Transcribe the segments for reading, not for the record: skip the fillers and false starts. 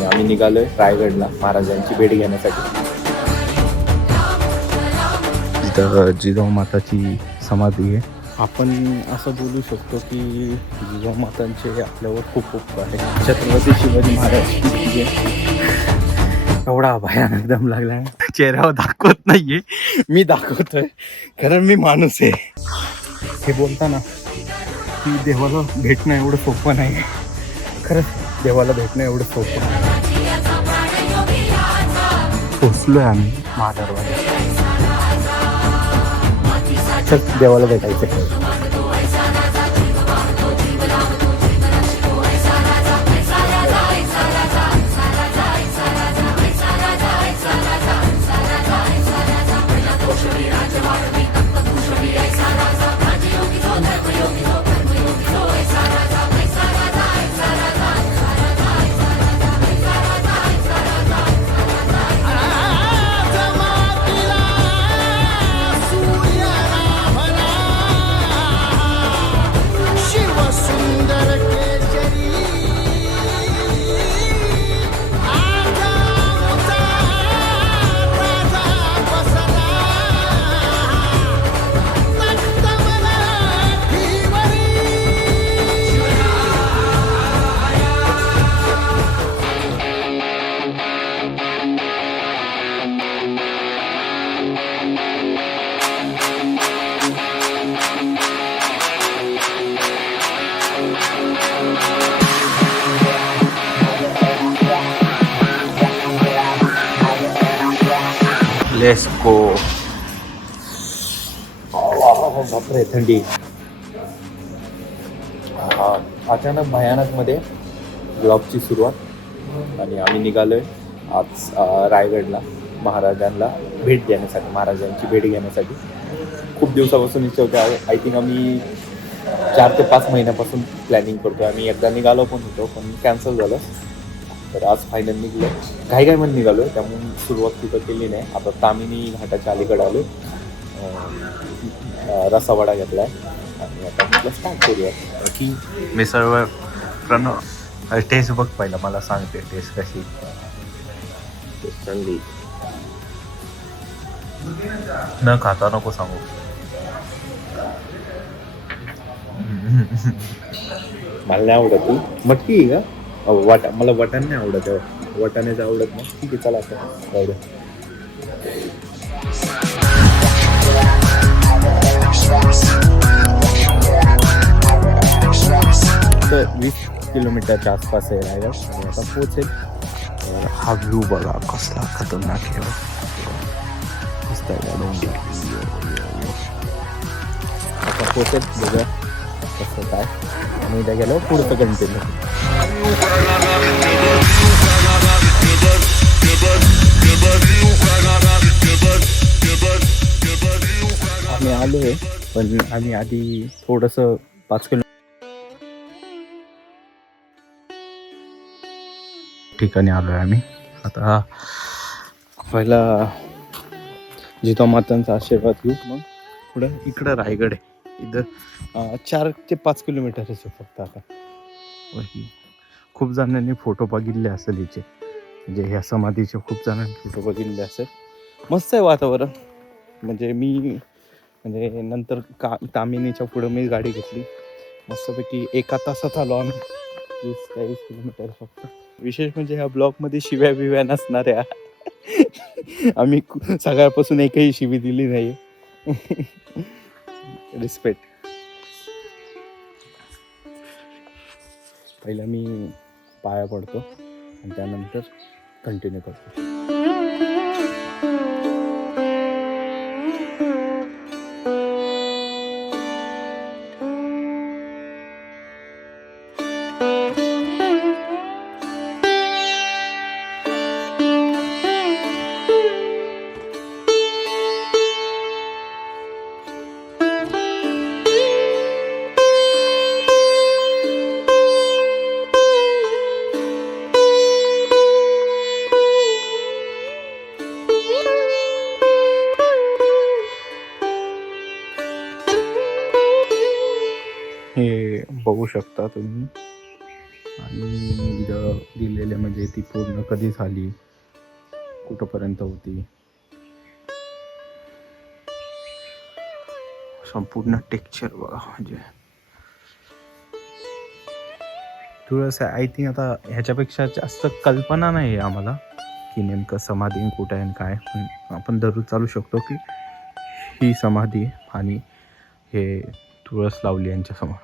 आणि आम्ही निघालोय रायगडला महाराजांची भेट घेण्यासाठी. तिथं जिजाऊ माताची समाधी आहे. आपण असं बोलू शकतो की जिजाऊ मातांचे आपल्यावर खूप उपकार आहे. छत्रपती शिवाजी महाराज एवढा भयानक दम लागला चेहऱ्यावर दाखवत नाहीये, मी दाखवतोय कारण मी माणूस आहे. हे बोलताना की देवाला भेटणं एवढं सोपं नाही, खरंच देवाला भेटणं एवढं सोपं नाही. पोचलोय आम्ही महादरबार. चल देवाला भेटायचं. Let's go. बापरे थंडी. अचानक भयानक मध्ये ब्लॉगची सुरुवात आणि आम्ही निघालोय आज रायगडला महाराजांना भेट देण्यासाठी, महाराजांची भेट घेण्यासाठी. खूप दिवसापासून इच्छा होती. आय थिंक आम्ही 4 ते 5 महिन्यापासून प्लॅनिंग करतोय. आम्ही एकदा निघालो पण होतो पण कॅन्सल झालं. तर आज फायनल निघलो. घाईमध्ये निघालो त्यामुळे सुरुवात कुठं केली नाही. आता तामिनी घाटाच्या अलीकडे आलो. रसावडा घेतला आहे आणि आता म्हटलं स्टार्ट करूया की मिसळवर. प्रणव टेस्ट बघ पहिला, मला सांगते टेस्ट कशी. टेस्ट चांगली न खाता नको सांगू. मला नाही आवडत. तू मटकी आहे का? मला वटाण नाही आवडत. वटाण्याचं आवडत नाही. ठीक आहे चला आता जाऊ. 20 किलोमीटरच्या आसपास आहे रायगड आणि आता पोचेल. हा व्ह्यू बघा कसला खतरनाक आहे. आता पोचेल बघा कसं काय आणि उद्या गेलो पुढचं कंटिन्यू. आम्ही आलो आहे पण आम्ही आधी थोडंसं 5 किलोमीटर ठिकाणी आलो आहे आम्ही. आता पहिला जिजाऊ मातांचा आशीर्वाद घेऊ, मग पुढं इकडं रायगड आहे. इथं 4 ते 5 किलोमीटरच आहे फक्त. आता खूप जणांनी फोटो बघितले असेल हिचे, म्हणजे ह्या समाधीचे खूप जणांनी फोटो बघितले असेल. मस्त आहे वातावरण. म्हणजे म्हणजे नंतर तामिनीच्या पुढं मी गाडी घेतली मस्तपैकी 1 तासात आलो आम्ही. 20-23 किलोमीटर फक्त. विशेष म्हणजे ह्या ब्लॉकमध्ये शिव्या बिव्या नसणाऱ्या. आम्ही सगळ्यापासून एकही शिवी दिली नाही. रिस्पेक्ट. पहिला मी पाया पडतो आणि त्यानंतर कंटिन्यू करतो. हे बघू शकता तुम्ही आणि इथं दिलेले म्हणजे ती पूर्ण कधी झाली, कुठंपर्यंत होती, संपूर्ण टेक्स्चर बघा. म्हणजे थोडंसं आय थिंक आता ह्याच्यापेक्षा जास्त कल्पना नाही आहे आम्हाला की नेमकं समाधी कुठं आहे आणि काय. पण आपण दररोज चालू शकतो की ही समाधी आणि हे तुळस लावली यांच्यासमोर.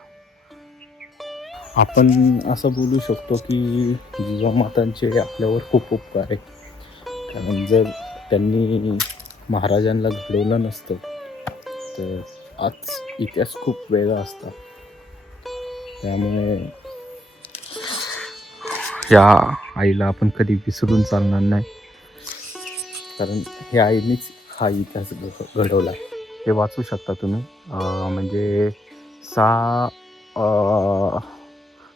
आपण असं बोलू शकतो की जिजामातांचे आपल्यावर खूप उपकार आहे. कारण जर त्यांनी महाराजांना घडवलं नसतं तर आज इतिहास खूप वेगळा असता. त्यामुळे या आईला आपण कधी विसरून चालणार नाही. कारण ह्या आईनेच हा इतिहास घडवला. हे वाचू शकता तुम्ही. म्हणजे 6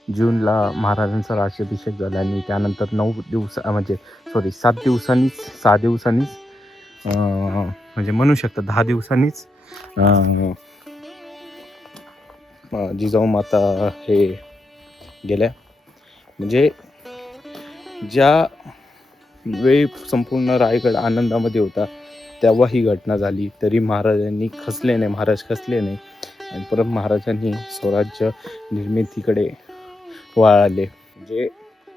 जूनला महाराजांचा राज्याभिषेक झाला आणि त्यानंतर 7 दिवसांनीच म्हणजे म्हणू शकता 10 दिवसांनीच जिजाऊ माता हे गेल्या. म्हणजे ज्या वेळी संपूर्ण रायगड आनंदामध्ये होता तेव्हा ही घटना झाली, तरी महाराज खचले नाही आणि परत महाराजांनी स्वराज्य निर्मितीकडे वळाले. म्हणजे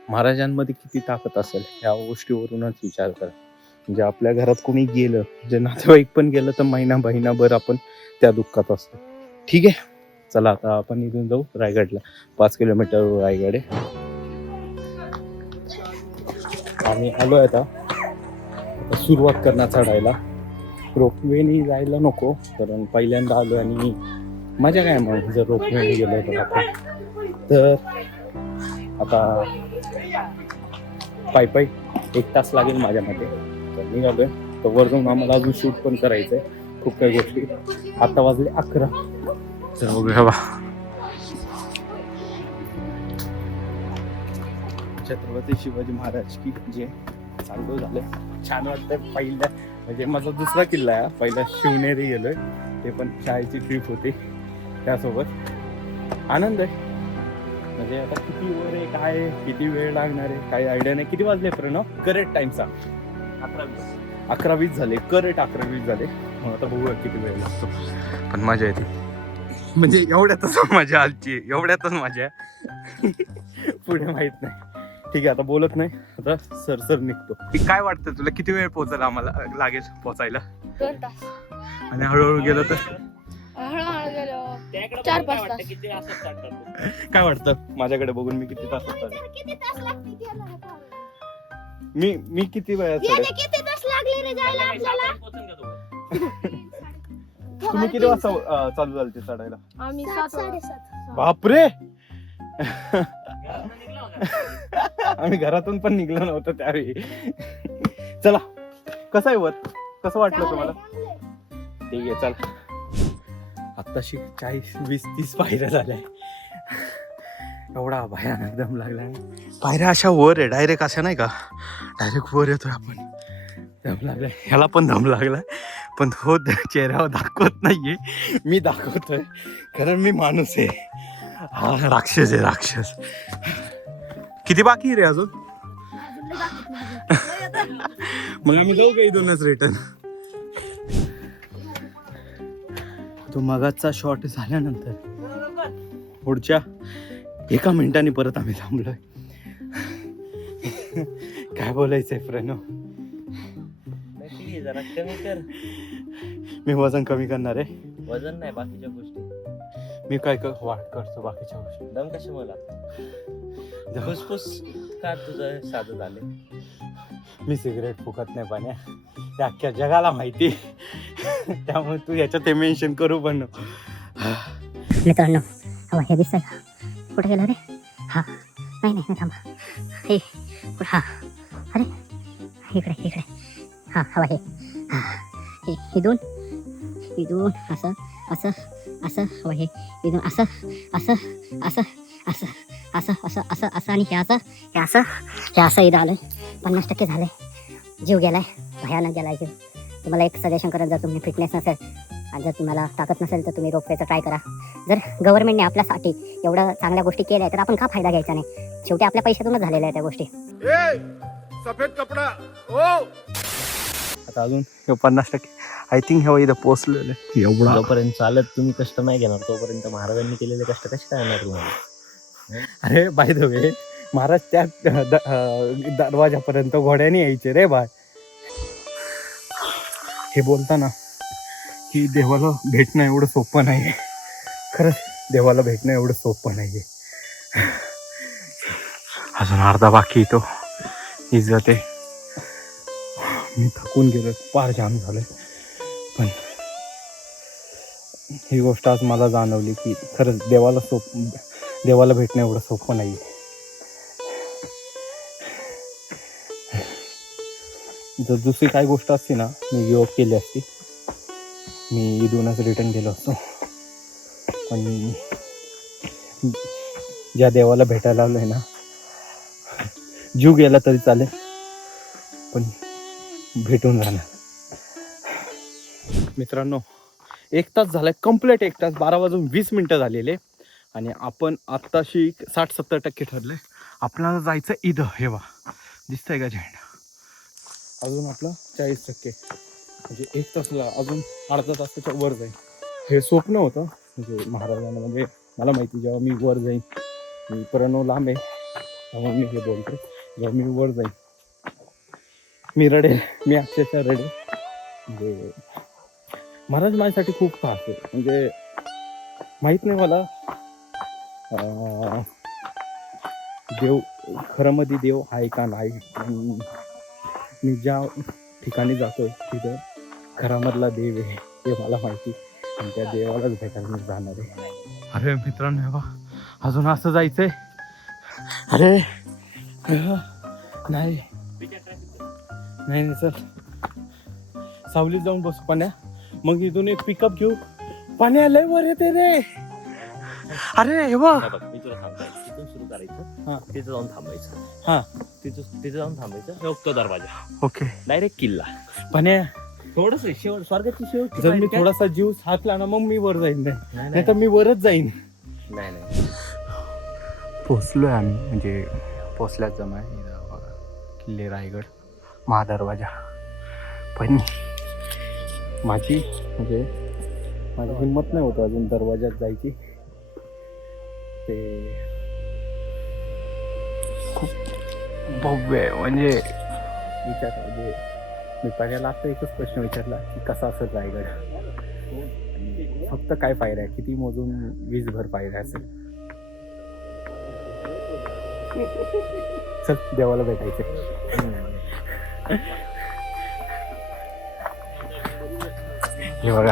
महाराजांमध्ये किती ताकद असेल ह्या गोष्टीवरूनच विचार करा. म्हणजे आपल्या घरात कोणी गेलं, जे नातेवाईक पण गेलं तर महिनाभर आपण त्या दुःखात असतो. ठीक आहे, चला आता आपण इथून जाऊ रायगडला. 5 किलोमीटर रायगड आहे. आम्ही आलोय आता सुरुवात करणार चढायला. रोपवेने जायला नको, कारण पहिल्यांदा आलो आणि मजा काय मग जर रोपवेने गेलो तर आपण. तर आता पायी 1 तास लागेल माझ्या मते. तर निघालोय. तर वर जाऊन आम्हाला अजून शूट पण करायचंय खूप काही गोष्टी. आता वाजले 11. तर बघूया. छत्रपती शिवाजी महाराज की जे चालू झालं. छान वाटतं. पहिला म्हणजे माझा दुसरा किल्ला आहे. पहिला शिवनेरी गेलोय, ते पण शाळेची ट्रिप होती, त्यासोबत आनंद आहे. म्हणजे आता किती वर आहे, काय किती वेळ लागणार आहे काही आयडिया नाही. किती वाजले प्रणव? करेक्ट टाइमचा 11:20 झाले. करेक्ट 11:20 झाले. आता बघूया किती वेळ लागतो. पण मजा येते. म्हणजे एवढ्यातच मजा आलची, एवढ्यातच मजा पुढे माहित नाही. ठीक आहे, आता बोलत नाही, आता सरसर निघतो. काय वाटतं तुला किती वेळ पोहोचायला आम्हाला लागेल पोचायला? 2 तास. आणि हळूहळू गेलो तर 4-5 तास. काय वाटतं माझ्याकडे बघून मी किती तास मी किती वेळात तुम्ही किती वाजता चालू झाले ते चढायला? आम्ही 7:30. बापरे आम्ही घरातून पण निघलो नव्हतो त्यावेळी. चला, कसं आहे वर, कसं वाटलं तुम्हाला? ठीक आहे, चला. आत्ताशी 40-20-30 पायऱ्या झाल्या. एवढा भयानक दम लागला. पायऱ्या अशा वर आहे, डायरेक्ट अशा नाही का, डायरेक्ट वर येतोय आपण. दम लागलाय, ह्याला पण दम लागलाय, पण तो चेहऱ्यावर दाखवत नाहीये. मी दाखवतोय कारण मी माणूस आहे. हा राक्षस आहे, राक्षस. किती बाकी रे अजून? मग आम्ही जाऊ का इथूनच रिटर्न? तो मगाचा शॉट झाल्यानंतर पुढच्या 1 मिनिटांनी परत आम्ही थांबलोय. काय बोलायचंय प्रणव? जरा कमी कर. मी वजन कमी करणार आहे. वजन नाही, बाकीच्या गोष्टी मी काय वाढ करतो बाकीच्या गोष्टी. दम कशा मला फुसफुस का तुझं साधं झाले. मी सिगरेट फुकत नाही पाण्या, त्या अख्ख्या जगाला माहिती. त्यामुळे तू याच्यात मेन्शन करू पण नको. मित्रांनो, हे दिसतंय का? कुठे गेला रे? हा नाही थांबा. हे हा, अरे इकडे हा हवा. हे इथून असं हवा. हे इथून असं आणि हे असं इथं आलंय. 50% झालंय. जीव गेलाय, भयानक गेलाय जीव. तुम्हाला एक सजेशन करत, जर तुम्ही फिटनेस नसेल आणि जर तुम्हाला ताकद नसेल तर तुम्ही रोपवेचं ट्राय करा. जर गव्हर्नमेंटने आपल्यासाठी एवढ्या चांगल्या गोष्टी केल्या तर आपण का फायदा घ्यायचा नाही? शेवटी आपल्या पैशातूनच झालेल्या आहेत त्या गोष्टी. सफेद कपडा ओ आता अजून 50% आय थिंक ह्या इथं पोहोचलेलं आहे. एवढा जोपर्यंत चालत तुम्ही कष्ट नाही घेणार तोपर्यंत महाराजांनी केलेले कष्ट कसे काय येणार तुम्हाला? अरे बाय द वे महाराज त्या दरवाजापर्यंत घोड्याने यायचे रे बाय. हे बोलताना की देवाला भेटणं एवढं सोपं नाही. खरंच देवाला भेटणं एवढं सोपं नाही. अजून अर्धा बाकी येतो इज्जत आहे. मी थकून गेलो, फार जाम झालोय. पण ही गोष्ट आज मला जाणवली की खरंच देवाला भेटणं एवढं सोपं नाही. जर दुसरी काही गोष्ट असती ना मी गिव्ह अप केली असती. मी इथूनच रिटर्न गेलो असतो. पण ज्या देवाला भेटायला आलोय ना, जीव गेला तरी चालेल पण भेटून राहणार. मित्रांनो 1 तास झालाय, कम्प्लीट 1 तास, 12:20 झालेले. आणि आपण आत्ताशी 60-70% ठरले. आपल्याला जायचं इथं. हे वा दिसतंय का झेंडा? अजून आपलं 40%, म्हणजे 1 तासला अजून अर्धा तासाच्या वर जाईल. हे स्वप्न होतं म्हणजे महाराजांना, म्हणजे मला माहिती जेव्हा मी वर जाईन, मी प्रणव लांब आहे त्यामुळे मी हे बोलतो, जेव्हा मी वर जाईन मी रडेल, मी अक्षरशः रडेल. म्हणजे महाराज माझ्यासाठी खूप खास आहे. म्हणजे माहीत नाही मला देव खरं मध्ये देव आहे का नाही. पण मी ज्या ठिकाणी जातोय तिथं खरामधला देव आहे हे मला माहिती. आणि त्या देवालाच भेटायला मी जाणार आहे. अरे मित्रांनो बा अजून असं जायचंय. अरे नाही नाही सर, सावलीत जाऊन बसू पाण्या, मग इथून एक पिकअप घेऊ. पाण्या लय वर येते रे. अरे हे बघ मी तुला सांगतो तिथून सुरू करायचं. हा. तिथं जाऊन थांबायचं. हा. तिथं जाऊन थांबायचं. तो दरवाजा ओके. डायरेक्ट किल्ला. पाण्या थोडस शेवट स्वर्गाची शेवट. जर मी थोडासा जीव हातला ना मग मी वर जाईन. नाही तर मी वरच जाईन. नाही पोचलोय आम्ही, म्हणजे पोचल्याच जमाय किल्ले रायगड महादरवाजा. पण माझी हिंमत नाही होत अजून दरवाजात जायची. ते खूप भव्य आहे. म्हणजे मी पहिल्याला आता एकच प्रश्न विचारला की कसा असेल रायगड. फक्त काय पायऱ्या, किती मोजून 20 भर पायऱ्या असेल. चल देवाला भेटायचं. हे बघा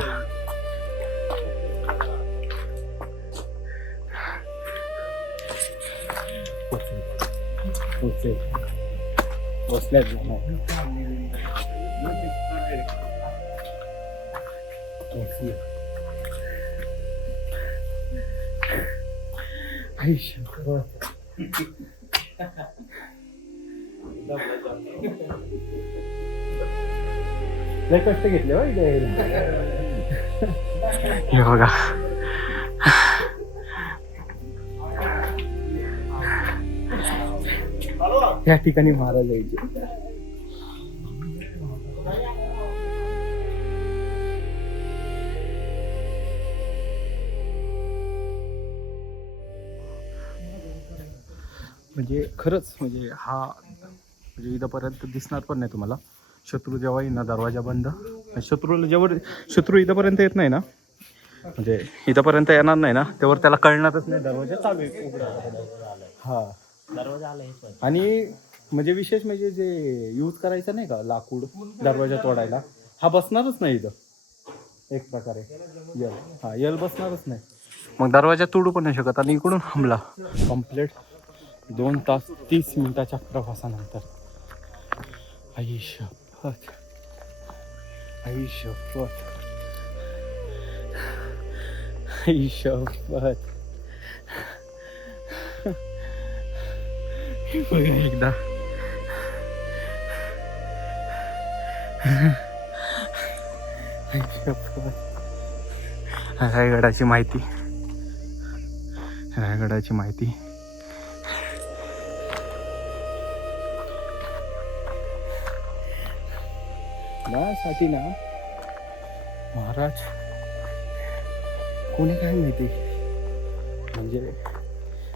बसल्यात लय कष्ट घेतले हो इथे यायला. हे बघा या ठिकाणी महाराज यायचे. म्हणजे खरंच म्हणजे हा म्हणजे इथंपर्यंत दिसणार पण नाही तुम्हाला. शत्रू जेव्हा येईल ना दरवाजा बंद, शत्रूला जेव्हा शत्रू इथंपर्यंत येत नाही ना, म्हणजे इथंपर्यंत येणार नाही ना, तेव्हा त्याला कळणारच नाही दरवाजा चालू आहे उघडा. हा दरवाजा आला हे. आणि म्हणजे विशेष म्हणजे जे यूज करायचं नाही का लाकूड दरवाजा तोडायला, हा बसणारच नाही इथं एक प्रकारे. यल हा यल बसणारच नाही, मग दरवाजा तोडू पण नाही शकत. आणि इकडून हमला कम्प्लीट 2 तास 30 मिनिटाच्या प्रवासानंतर. आयुष्यपत आयुष्यपत आयुष्यपत बघा एकदा आयुष्यपत रायगडाची माहिती. रायगडाची माहिती. साठी ना महाराज कोणी काय माहिती, म्हणजे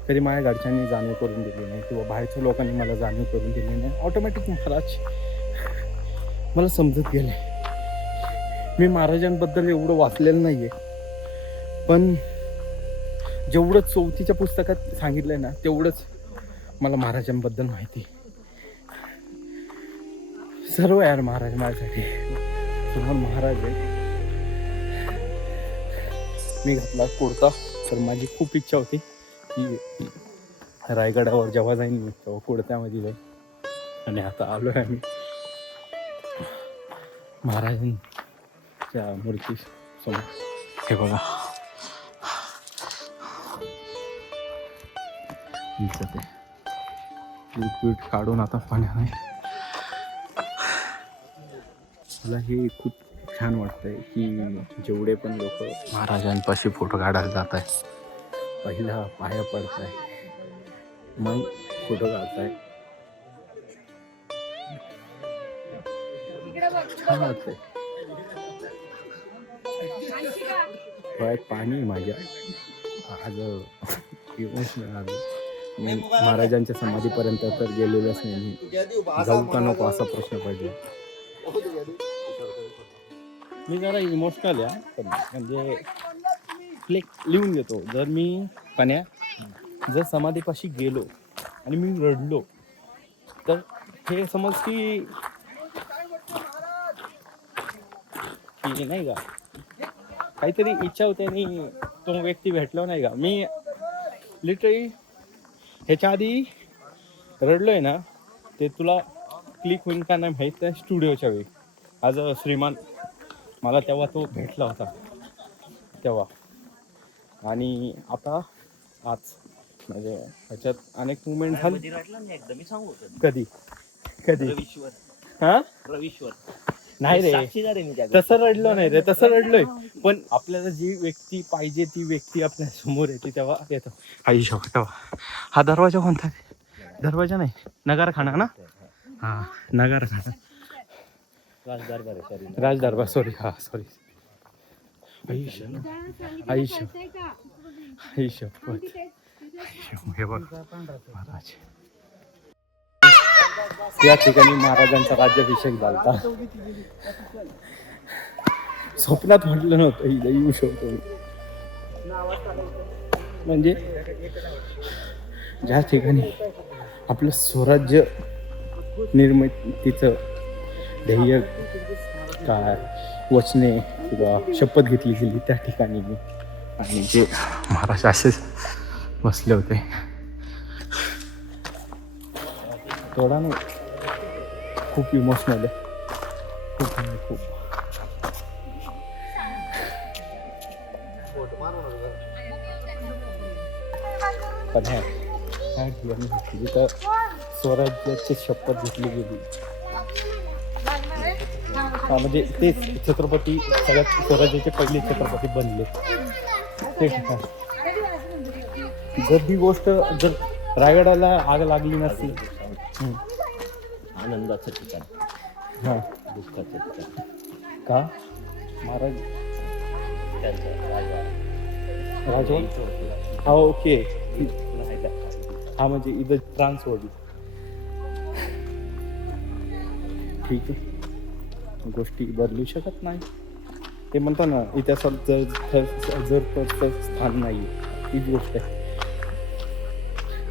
कधी माझ्या घरच्यांनी जाणीव करून दिली नाही किंवा बाहेरच्या लोकांनी मला जाणीव करून दिली नाही. ऑटोमॅटिक महाराज मला समजत गेले. मी महाराजांबद्दल एवढं वाचलेलं नाही आहे, पण जेवढं 4थीच्या पुस्तकात सांगितलं आहे ना तेवढंच मला महाराजांबद्दल माहिती. सर्व यार महाराज माझ्यासाठी सर्व महाराज आहे. मी घातला कुर्ता, तर माझी खूप इच्छा होती की रायगडावर जेव्हा जाईन मी तेव्हा कुर्त्यामध्ये जाईन. आणि आता आलो आहे आम्ही महाराजांच्या मूर्ती समोर. हे बघा दिसत आहे. पीठ काढून आता पाणी. मला हे खूप छान वाटतंय की जेवढे पण लोक महाराजांपाशी फोटो काढायला जात आहे, पहिला पाया पडत आहे, मग फोटो काढताय. छान वाटतंय. डोळ्यात पाणी माझ्या आज इमोशनल आलं. मी महाराजांच्या समाधीपर्यंत तर गेलेलोच नाही. मी जाऊ का नको असा प्रश्न पडला. मी जरा इमोशनल आहे, म्हणजे लिहून घेतो. जर मी जर समाधीपाशी गेलो आणि मी रडलो तर हे समज की नाही का काहीतरी इच्छा होते आणि तो व्यक्ती भेटलो नाही का. मी लिटरली ह्याच्या आधी रडलोय ना, ते तुला क्लिक होईल का नाही माहीत नाही. स्टुडिओच्या वेळी आज श्रीमान मला तेव्हा तो भेटला होता तेव्हा, आणि आता आज म्हणजे ह्याच्यात अनेक मुवमेंट झाले. कधी कधी हा रवीश्वर नाही रे, तसं रडलो नाही रे, तसं रडलोय. पण आपल्याला जी व्यक्ती पाहिजे ती व्यक्ती आपल्या समोर येते तेव्हा येतो. आई शोक तेव्हा. हा दरवाजा कोणता? दरवाजा नाही, नगारखाना ना. हा नगारखाना, राजदरबार. सॉरी, हा सॉरी. हे बघ महाराज, या ठिकाणी महाराजांचा राज्याभिषेक झाला. स्वप्नात म्हटलं नव्हतं इथं येऊ शकतो. म्हणजे ज्या ठिकाणी आपलं स्वराज्य निर्मितीचं ध्येय काय वचने किंवा शपथ घेतली गेली त्या ठिकाणी मी, आणि जे महाराज असेच बसले होते. थोडा नाही, खूप इमोशनल आहे, खूप. पण जिथं स्वराज्याची शपथ घेतली गेली, म्हणजे तेच छत्रपती सगळ्यात स्वराज्याचे पहिले छत्रपती बनले ते ठिकाण. जर ही गोष्ट जर रायगडाला आग लागली नसती, आनंदाचं ठिकाण, हां दुःखाचं ठिकाण. का महाराज राजवा, हा ओके, हा म्हणजे इथं ट्रान्सफोर्ड. ठीक आहे, गोष्टी बदलू शकत नाही. ते म्हणतात ना इतिहासात जर स्थान नाही, हीच गोष्ट आहे.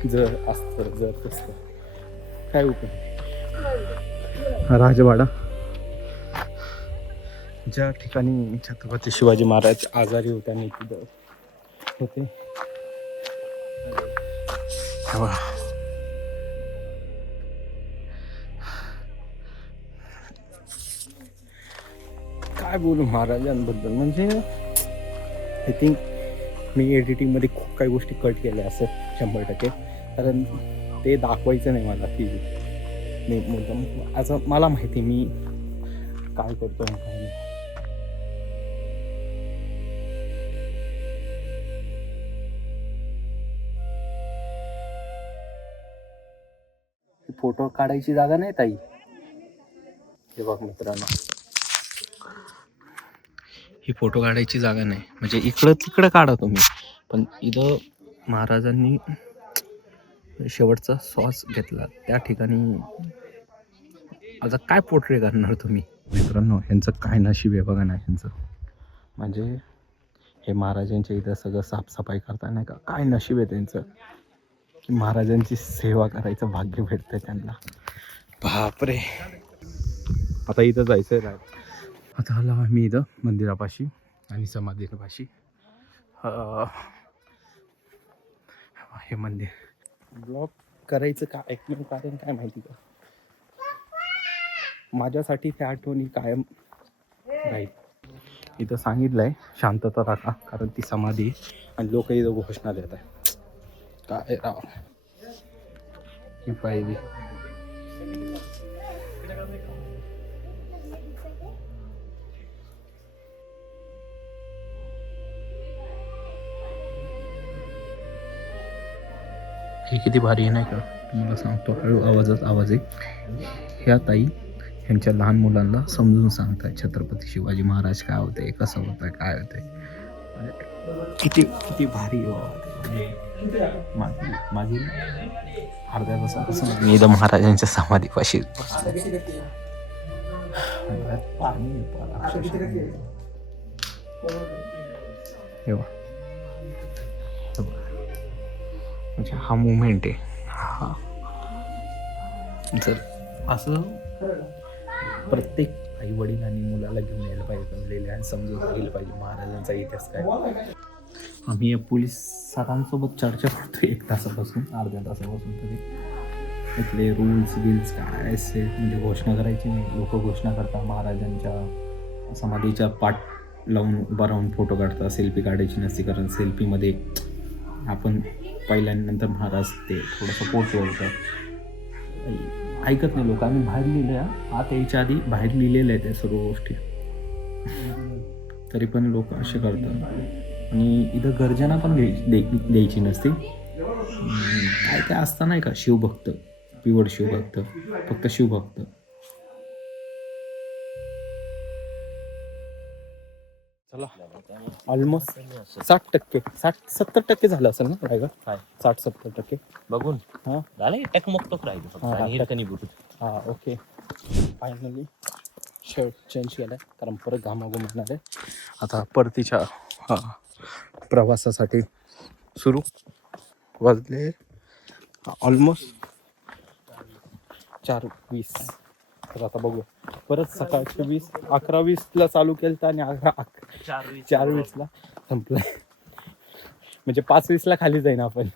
जर असतं जर तसं काय उपयोग. राजवाडा, ज्या ठिकाणी छत्रपती शिवाजी महाराज आजारी होते आणि तिथं होते. काय बोलू महाराजांबद्दल, म्हणजे आय थिंक मी एडिटिंगमध्ये खूप काही गोष्टी कट केल्या असेल 100%, कारण ते दाखवायचं नाही मला की मी मुद्दाम. असं मला माहिती मी काय करतो काय नाही. फोटो काढायची जागा नाही ताई. हे बघ मित्रांनो, ही फोटो काढायची जागा नाही. म्हणजे इकडं तिकडं काढा तुम्ही, पण इथं महाराजांनी शेवटचा श्वास घेतला त्या ठिकाणी आता काय पोर्ट्रे करणार तुम्ही. मित्रांनो, ह्यांचं काय नशीब आहे बघा ना ह्यांचं. म्हणजे हे महाराजांच्या इथं सगळं साफसफाई करता नाही का, काय नशीब आहे त्यांचं की महाराजांची सेवा करायचं भाग्य भेटतं त्यांना. बापरे. आता इथं जायचं आहे. आता आलो आम्ही इथं मंदिरापाशी आणि समाधीपाशी. हे मंदिर ब्लॉग करायचं का एकमेव कारण काय माहिती का, माझ्यासाठी त्या आठवणी कायम राहील. इथं सांगितलंय शांतता राखा, कारण ती समाधी आणि लोक इथं घोषणा देत आहे. काय राव ही पाहिजे. हे किती भारी आहे नाही का, तुम्हाला सांगतो. हळू आवाजात आवाज आहे. ह्या ताई ह्यांच्या लहान मुलांना समजून सांगतात छत्रपती शिवाजी महाराज काय होते, कसं होतं, काय होते. किती किती भारी मागील अर्ध्या तासापासून मी इथं महाराजांच्या समाधीपाशी पाणी म्हणजे हा मुवमेंट आहे हा. जर असं प्रत्येक आई वडिलांनी मुलाला घेऊन यायला पाहिजे, जमलेले आणि समजून घ्यायला पाहिजे महाराजांचा इतिहास काय. आम्ही या पोलीस सरांसोबत चर्चा करतो 1 तासापासून, अर्ध्या तासापासून. तरी इथले रूल्स काय असे म्हणजे घोषणा करायची नाही. लोक घोषणा करतात, महाराजांच्या समाधीच्या पाठ लावून उभा राहून फोटो काढतात. सेल्फी काढायची नसते, कारण सेल्फीमध्ये आपण पहिल्यानंतर महाराज ते थोडंसं पोट वळतात. ऐकत नाही लोक. आम्ही बाहेर लिहिलं आता यायच्या आधी बाहेर लिहिलेलं आहे त्या सर्व गोष्टी, तरी पण लोक असे करतात. आणि इथं गर्जना पण द्यायची नसते. काय काय असतं नाही का, शिवभक्त, पिवळ शिवभक्त, फक्त शिवभक्त. चला ऑलमोस्ट 60%, 60-70% झालं असेल ना रायगड. 60-70% बघून. हां झालं टकमकटक राहिलं फक्त आणि हिरकणी बुट. हां ओके. फायनली शर्ट चेंज केला आहे, कारण परत घामाघूम येणार आहे. आता परतीच्या प्रवासासाठी सुरू. वाजले ऑलमोस्ट 4:20. तर आता बघू परत सकाळचे 11:20ला चालू केलं तर आणि 4:20ला संपलं. म्हणजे 5:20ला खाली जाईन आपण.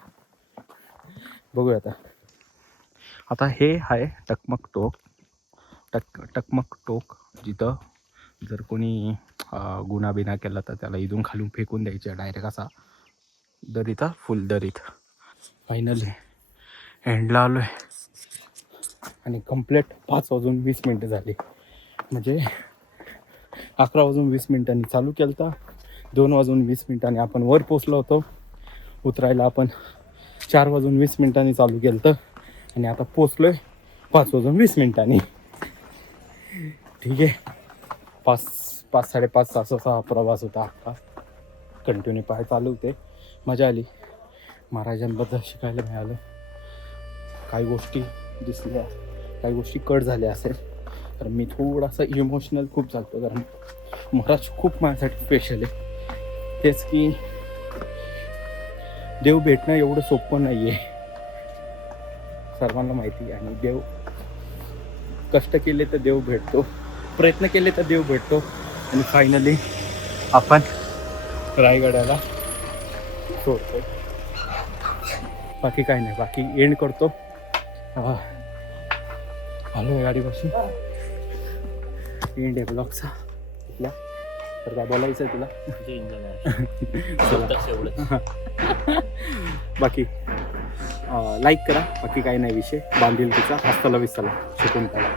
बघूया आता. आता हे आहे टकमक टोक, जिथं जर कोणी गुन्हा बिना केला तर त्याला इथून खालून फेकून द्यायचं डायरेक्ट असा दरीत, फुल दरीत. फायनली एंडला आलो आहे आणि कंप्लीट 5:20 झाली. म्हणजे 11:20 चालू केलं तर 2:20 आपण वर पोचलो होतो. उतरायला आपण 4:20 चालू केलं तर, आणि आता पोचलोय 5:20. ठीक आहे. 5-5:30 तासाचा प्रवास होता अख्खा. कंटिन्यू पाय चालू होते. मजा आली. महाराजांबद्दल शिकायला मिळालं. काही गोष्टी दिसल्या, काही गोष्टी कट झाल्या असेल. तर मी थोडासा इमोशनल खूप झालो, कारण महाराज खूप माझ्यासाठी स्पेशल आहे. तेच की देव भेटणं एवढं सोपं नाही आहे, सर्वांना माहिती आहे. आणि देव कष्ट केले तर देव भेटतो, प्रयत्न केले तर देव भेटतो. आणि फायनली आपण रायगडाला सोडतो. बाकी काय नाही, बाकी एंड करतो. आलो गाडीपासून. एंड आहे ब्लॉगचा इथला. तर काय बोलायचं आहे तुला? बाकी लाईक करा. बाकी काही नाही विषय. बांधील तिचा हस्तला विसला शिकून त्याला.